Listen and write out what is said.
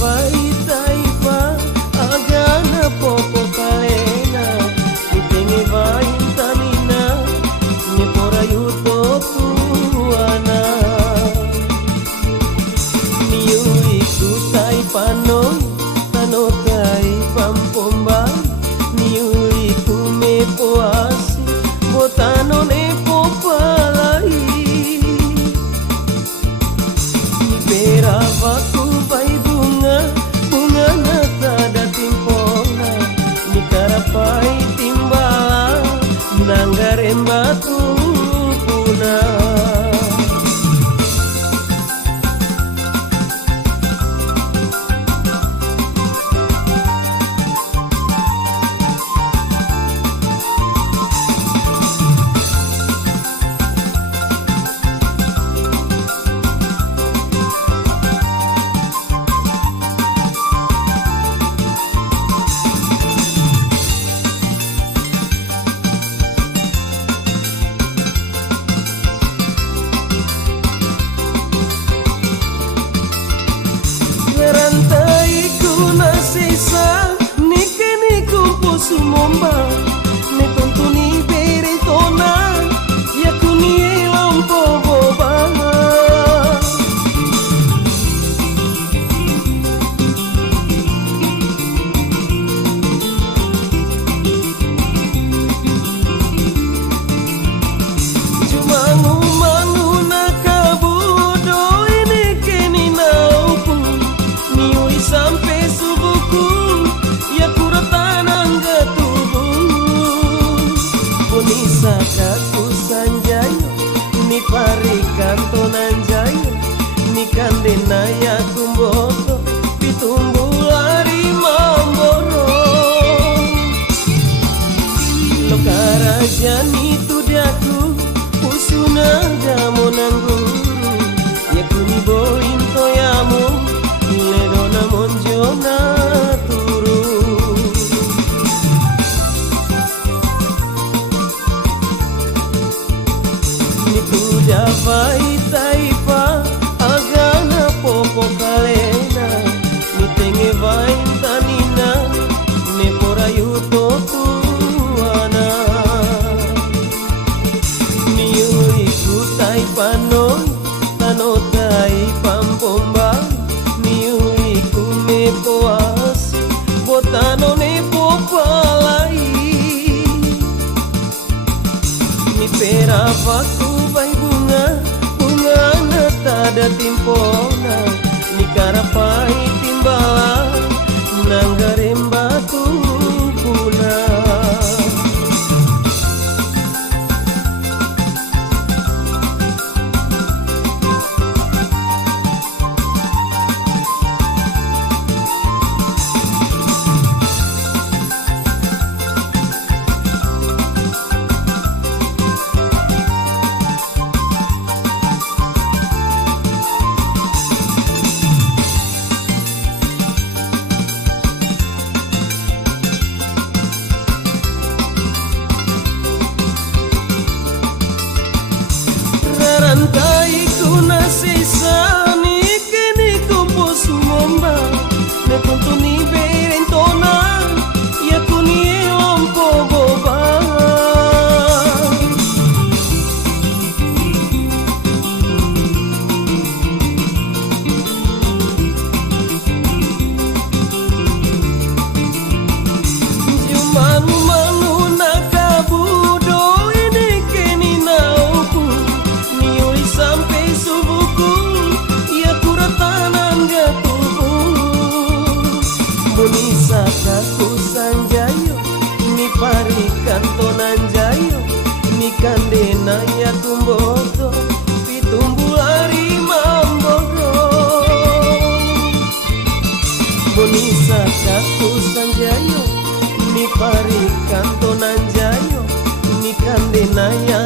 vai taipa agana popo kalena utenge vai tanina ne porayuto tuana niu iku taipa noi tano taipa pombai niu iku me poasi botano ne popalai ni peravaku vai bunga bunga nata da timpona ni karapai timbala nangarembatu puna sumomba ne tontuni berentona ya kunie lampo boba jumangu mangu nakabudo ini keni naupu niui sampai subuhku ya kuratana Bonisa kaku sanjayo ni parikan tonanjayo ni kandena ya kumboto pitumbulari mamboro lokaraja ni tudaku usuna damo nangguru ya kuni boin toyamu ledona monjona turu vai taipa agana popo kalena ni tenge vai tanina ne porayuto tuana niu iku taipa noi tano taipa pomba niu iku me poasi botano ne popalai ni peravaku vai bunga nata da timpona ni karapai timbala nangarembatu puna rantai kuna sisa ni kini kupo sumomba ne tontuni berentona ya kuni lampo boba Manu nakabudo ini keni naupu niuli sampai subuhku ya kuratanan gatubu bonisa kaku sanjayo ni parikan tonanjayo ni kandena ya kumboto pitumbulari mamboro bonisa kaku sanjayo ni parikan tonanjayo ni kandena ya